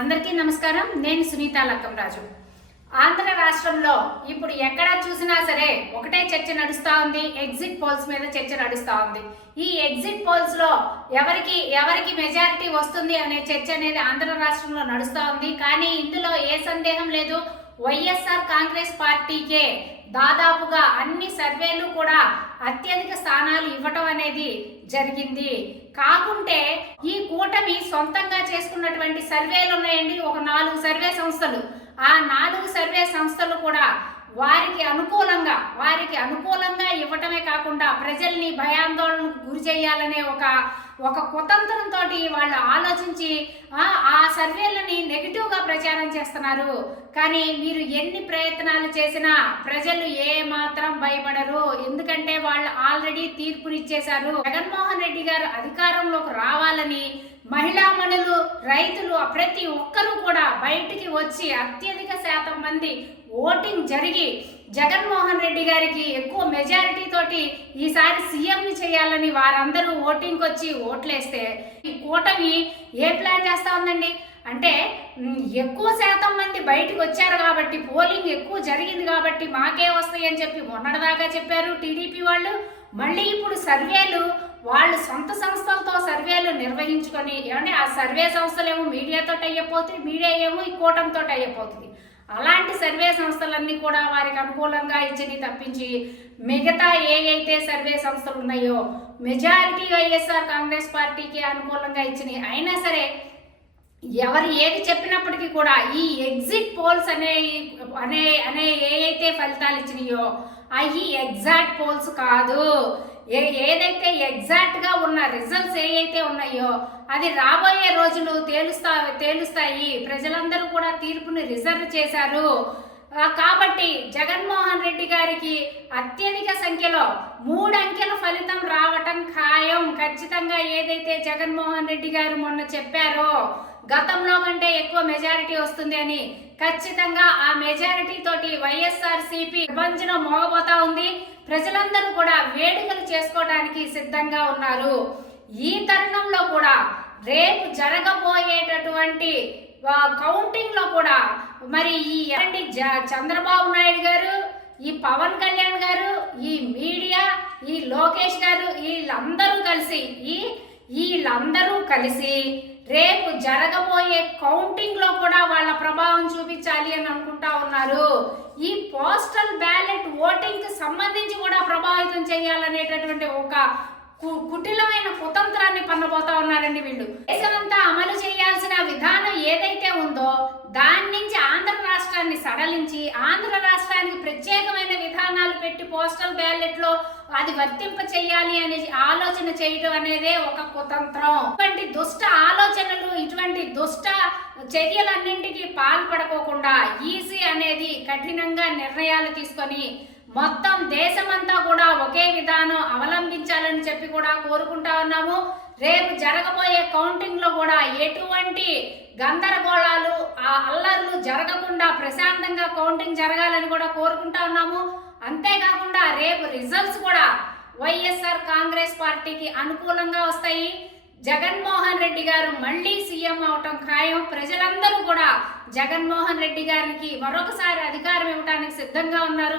అందరికీ నమస్కారం. నేను సునీత లక్కంరాజు. ఆంధ్ర రాష్ట్రంలో ఇప్పుడు ఎక్కడ చూసినా సరే ఒకటే చర్చ నడుస్తూ ఉంది. ఎగ్జిట్ పోల్స్ మీద చర్చ నడుస్తూ ఉంది. ఈ ఎగ్జిట్ పోల్స్ లో ఎవరికి మెజారిటీ వస్తుంది అనే చర్చ అనేది ఆంధ్ర రాష్ట్రంలో నడుస్తూ ఉంది. కానీ ఇందులో ఏ సందేహం లేదు, వైఎస్ఆర్ కాంగ్రెస్ పార్టీకే దాదాపుగా అన్ని సర్వేలు కూడా అత్యధిక స్థానాలు ఇవ్వటం అనేది జరిగింది. కాకుంటే ఈ కూటమి సొంతంగా చేసుకున్నటువంటి సర్వేలు ఉన్నాయండి, ఒక 4 సర్వే సంస్థలు. ఆ 4 సర్వే సంస్థలు కూడా వారికి అనుకూలంగా ఇవ్వటమే కాకుండా ప్రజల్ని భయాందోళనకు గురి చేయాలనే ఒక కుతంత్రంతో వాళ్ళు ఆలోచించి ఆ సర్వేలని నెగిటివ్గా ప్రచారం చేస్తున్నారు. కానీ మీరు ఎన్ని ప్రయత్నాలు చేసినా ప్రజలు ఏ మాత్రం భయపడరు. ఎందుకంటే వాళ్ళు ఆల్రెడీ తీర్పునిచ్చేశారు. జగన్మోహన్ రెడ్డి గారు అధికారంలోకి రావాలని మహిళామణులు, రైతులు ప్రతి ఒక్కరూ కూడా బయటికి వచ్చి అత్యధిక శాతం మంది ఓటింగ్ జరిగి జగన్మోహన్ రెడ్డి గారికి ఎక్కువ మెజారిటీ తోటి ఈసారి సీఎంని చేయాలని వారందరూ ఓటింగ్కి వచ్చి ఓట్లేస్తే ఈ కూటమి ఏ ప్లాన్ చేస్తా ఉందండి అంటే, ఎక్కువ శాతం మంది బయటకు వచ్చారు కాబట్టి, పోలింగ్ ఎక్కువ జరిగింది కాబట్టి మాకే వస్తాయి అని చెప్పి మొన్నటిదాకా చెప్పారు టీడీపీ వాళ్ళు. మళ్ళీ ఇప్పుడు సర్వేలు వాళ్ళు సొంత సంస్థలతో సర్వేలు నిర్వహించుకొని, ఏమంటే ఆ సర్వే సంస్థలు ఏమో మీడియాతో అయ్యిపోతుంది, మీడియా ఏమో ఈ కూటమితో అయ్యిపోతుంది. అలాంటి సర్వే సంస్థలన్నీ కూడా వారికి అనుకూలంగా ఇచ్చినవి తప్పించి మిగతా ఏవైతే సర్వే సంస్థలు ఉన్నాయో మెజారిటీ వైఎస్ఆర్ కాంగ్రెస్ పార్టీకి అనుకూలంగా ఇచ్చినవి అయినా సరే ఎవరు ఏది చెప్పినప్పటికీ కూడా ఈ ఎగ్జిట్ పోల్స్ అనే ఏదైతే ఫలితాలు ఇచ్చినాయో అవి ఎగ్జాక్ట్ పోల్స్ కాదు. ఏదైతే ఎగ్జాక్ట్ గా ఉన్న రిజల్ట్స్ ఏవైతే ఉన్నాయో అది రాబోయే రోజులు తేలుస్తాయి. ప్రజలందరూ కూడా తీర్పుని రిజర్వ్ చేశారు. కాబట్టి జగన్మోహన్ రెడ్డి గారికి అత్యధిక సంఖ్యలో 3 అంకెల ఫలితం రావటం ఖాయం. ఖచ్చితంగా ఏదైతే జగన్మోహన్ రెడ్డి గారు మొన్న చెప్పారో గతంలో కంటే ఎక్కువ మెజారిటీ వస్తుంది అని, ఖచ్చితంగా ఆ మెజారిటీ తోటి వైఎస్ఆర్సీపీ విభజన మోగబోతా ఉంది. ప్రజలందరూ కూడా వేడుకలు చేసుకోవడానికి సిద్ధంగా ఉన్నారు. ఈ తరుణంలో కూడా రేపు జరగబోయేటటువంటి కౌంటింగ్ లో కూడా మరి ఈ చంద్రబాబు నాయుడు గారు, ఈ పవన్ కళ్యాణ్ గారు, ఈ మీడియా, ఈ లోకేష్ గారు వీళ్ళందరూ కలిసి రేపు జరగబోయే కౌంటింగ్ లో కూడా వాళ్ళ ప్రభావం చూపించాలి అని అనుకుంటా ఉన్నారు. ఈ పోస్టల్ బ్యాలెట్ ఓటింగ్ కి సంబంధించి కూడా ప్రభావితం చేయాలనేటటువంటి ఒక కుటిలమైన కుతంత్రాన్ని పన్నబోతా ఉన్నారండి వీళ్ళు. దేశమంతా అమలు చేయాల్సిన విధానం ఏదైతే ఉందో దాని నుంచి ఆంధ్ర రాష్ట్రాన్ని సడలించి ఆంధ్ర రాష్ట్రానికి ప్రత్యేకమైన విధానాలు పెట్టి పోస్టల్ బ్యాలెట్ లో అది వర్తింప చేయాలి అనే ఆలోచన చేయడం అనేదే ఒక కుతంత్రం. ఇటువంటి దుష్ట ఆలోచనలు, ఇటువంటి దుష్ట చర్యలన్నింటికి పాల్పడకోకుండా ఈసీ అనేది కఠినంగా నిర్ణయాలు తీసుకొని మొత్తం దేశమంతా కూడా ఒకే విధానం అవలంబించాలని చెప్పి కూడా కోరుకుంటా ఉన్నాము. రేపు జరగబోయే కౌంటింగ్ లో కూడా ఎటువంటి గందరగోళాలు, అల్లర్లు జరగకుండా ప్రశాంతంగా కౌంటింగ్ జరగాలని కూడా కోరుకుంటా ఉన్నాము. అంతేకాకుండా రేపు రిజల్ట్స్ కూడా వైఎస్ఆర్ కాంగ్రెస్ పార్టీకి అనుకూలంగా వస్తాయి. జగన్మోహన్ రెడ్డి గారు మళ్ళీ సీఎం అవటం ఖాయం. ప్రజలందరూ కూడా జగన్మోహన్ రెడ్డి గారికి మరొకసారి అధికారం ఇవ్వడానికి సిద్ధంగా ఉన్నారు.